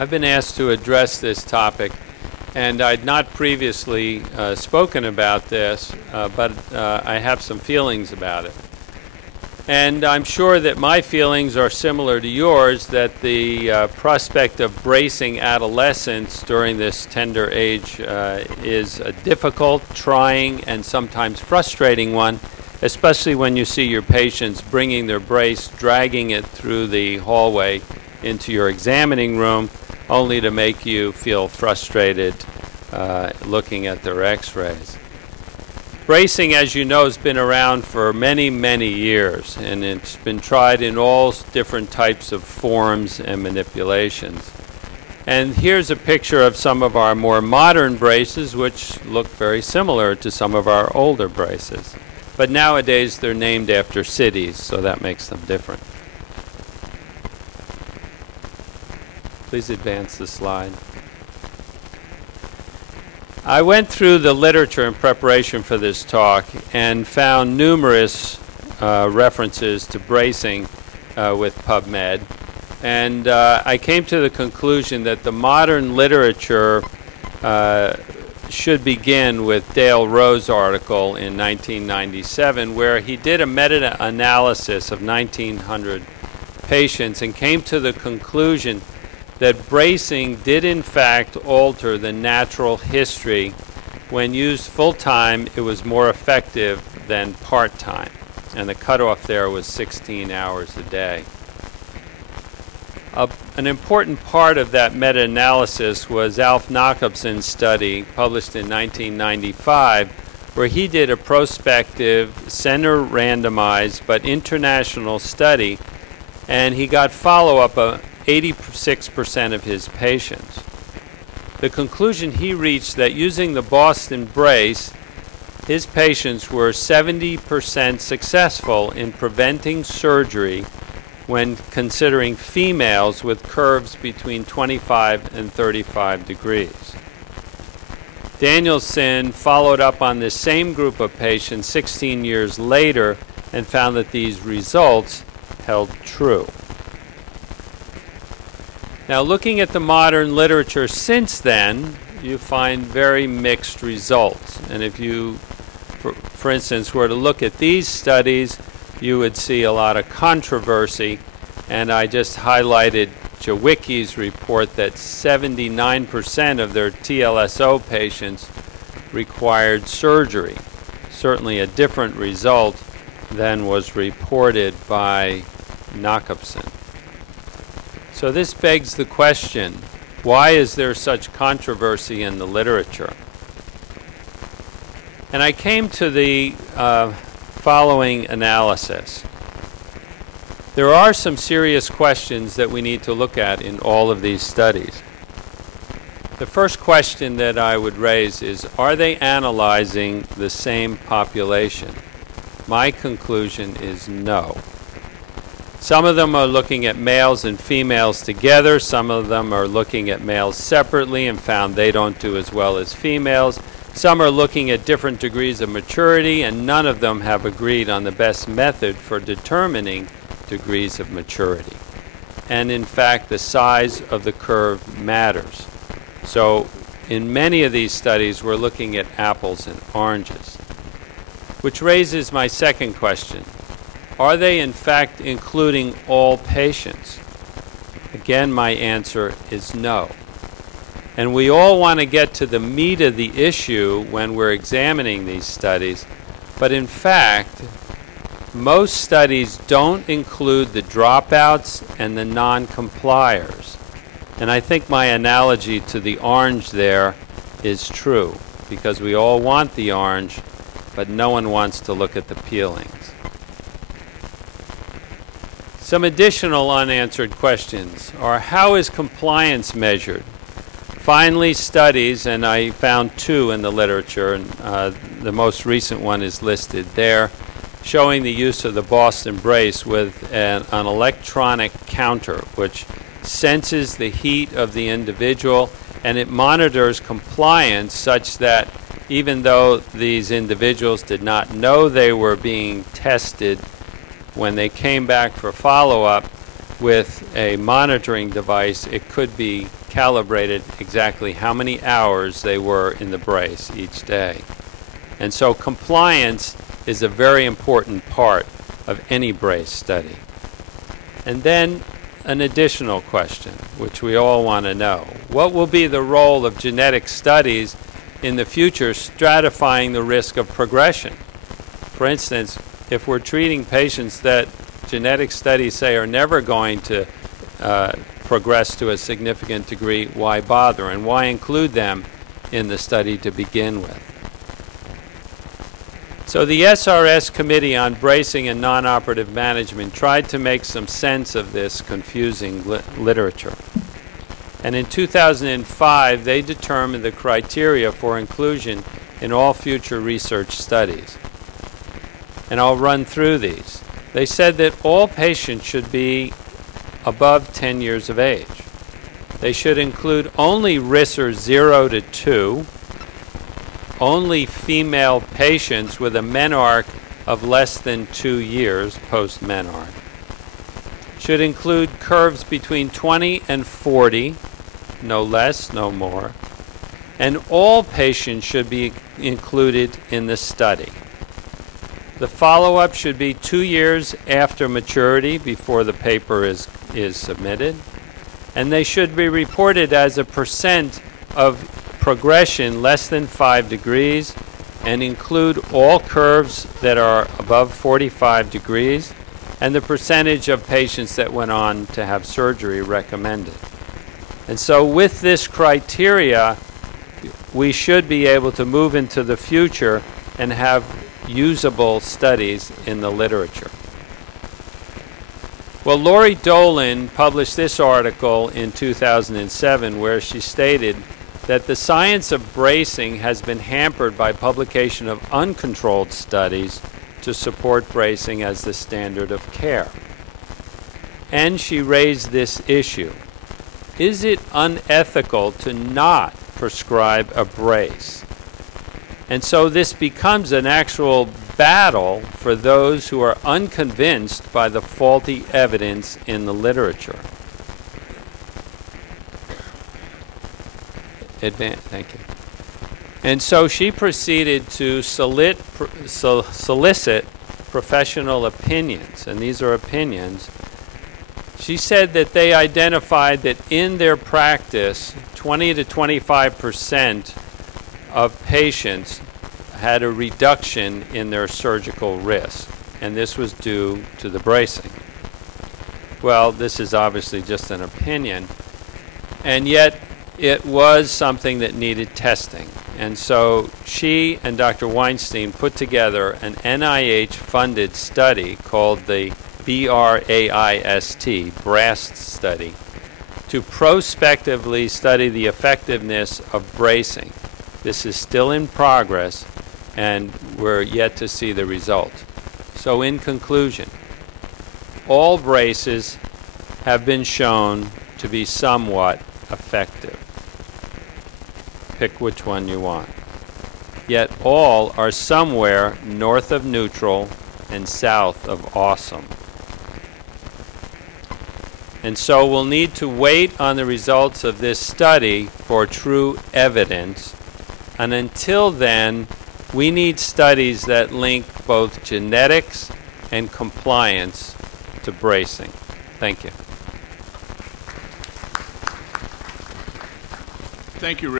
I've been asked to address this topic, and I'd not previously spoken about this, but I have some feelings about it. And I'm sure that my feelings are similar to yours, that the prospect of bracing adolescents during this tender age is a difficult, trying, and sometimes frustrating one, especially when you see your patients bringing their brace, dragging it through the hallway into your examining room, only to make you feel frustrated looking at their x-rays. Bracing, as you know, has been around for many, many years, and it's been tried in all different types of forms and manipulations. And here's a picture of some of our more modern braces, which look very similar to some of our older braces. But nowadays they're named after cities, so that makes them different. Please advance the slide. I went through the literature in preparation for this talk and found numerous references to bracing with PubMed. And I came to the conclusion that the modern literature should begin with Dale Rowe's article in 1997, where he did a meta-analysis of 1,900 patients and came to the conclusion that bracing did in fact alter the natural history. When used full-time, it was more effective than part-time, and the cutoff there was 16 hours a day. An important part of that meta-analysis was Alf Jacobson's study published in 1995, where he did a prospective, center-randomized, but international study, and he got follow-up of 86% of his patients. The conclusion he reached that using the Boston brace, his patients were 70% successful in preventing surgery when considering females with curves between 25 and 35 degrees. Danielson followed up on this same group of patients 16 years later and found that these results held true. Now, looking at the modern literature since then, you find very mixed results. And if you, for instance, were to look at these studies, you would see a lot of controversy. And I just highlighted Jawicki's report that 79% of their TLSO patients required surgery. Certainly a different result than was reported by Jacobson. So this begs the question, why is there such controversy in the literature? And I came to the following analysis. There are some serious questions that we need to look at in all of these studies. The first question that I would raise is, are they analyzing the same population? My conclusion is no. Some of them are looking at males and females together. Some of them are looking at males separately and found they don't do as well as females. Some are looking at different degrees of maturity, and none of them have agreed on the best method for determining degrees of maturity. And in fact, the size of the curve matters. So in many of these studies, we're looking at apples and oranges, which raises my second question. Are they in fact including all patients? Again, my answer is no. And we all want to get to the meat of the issue when we're examining these studies, but in fact, most studies don't include the dropouts and the non-compliers. And I think my analogy to the orange there is true, because we all want the orange, but no one wants to look at the peelings. Some additional unanswered questions are, how is compliance measured? Finally, studies, and I found two in the literature, and the most recent one is listed there, showing the use of the Boston brace with an electronic counter, which senses the heat of the individual, and it monitors compliance such that even though these individuals did not know they were being tested, when they came back for follow-up, with a monitoring device, it could be calibrated exactly how many hours they were in the brace each day. And so compliance is a very important part of any brace study. And then an additional question, which we all want to know. What will be the role of genetic studies in the future stratifying the risk of progression? For instance, if we're treating patients that genetic studies say are never going to progress to a significant degree, why bother? And why include them in the study to begin with? So the SRS Committee on Bracing and Non-Operative Management tried to make some sense of this confusing literature. And in 2005, they determined the criteria for inclusion in all future research studies. And I'll run through these. They said that all patients should be above 10 years of age. They should include only RISR 0 to 2, only female patients with a menarche of less than 2 years post-menarche. Should include curves between 20 and 40, no less, no more. And all patients should be included in the study. The follow-up should be 2 years after maturity before the paper is submitted. And they should be reported as a percent of progression less than 5 degrees and include all curves that are above 45 degrees and the percentage of patients that went on to have surgery recommended. And so with this criteria, we should be able to move into the future and have usable studies in the literature. Well, Lori Dolan published this article in 2007 where she stated that the science of bracing has been hampered by publication of uncontrolled studies to support bracing as the standard of care. And she raised this issue. Is it unethical to not prescribe a brace? And so this becomes an actual battle for those who are unconvinced by the faulty evidence in the literature. Thank you. And so she proceeded to solicit professional opinions, and these are opinions. She said that they identified that in their practice, 20 to 25% of patients had a reduction in their surgical risk, and this was due to the bracing. Well, this is obviously just an opinion, and yet it was something that needed testing. And so she and Dr. Weinstein put together an NIH-funded study called the BRAIST study to prospectively study the effectiveness of bracing. This is still in progress, and we're yet to see the result. So in conclusion, all braces have been shown to be somewhat effective. Pick which one you want. Yet all are somewhere north of neutral and south of awesome. And so we'll need to wait on the results of this study for true evidence. And until then, we need studies that link both genetics and compliance to bracing. Thank you. Thank you, Rick.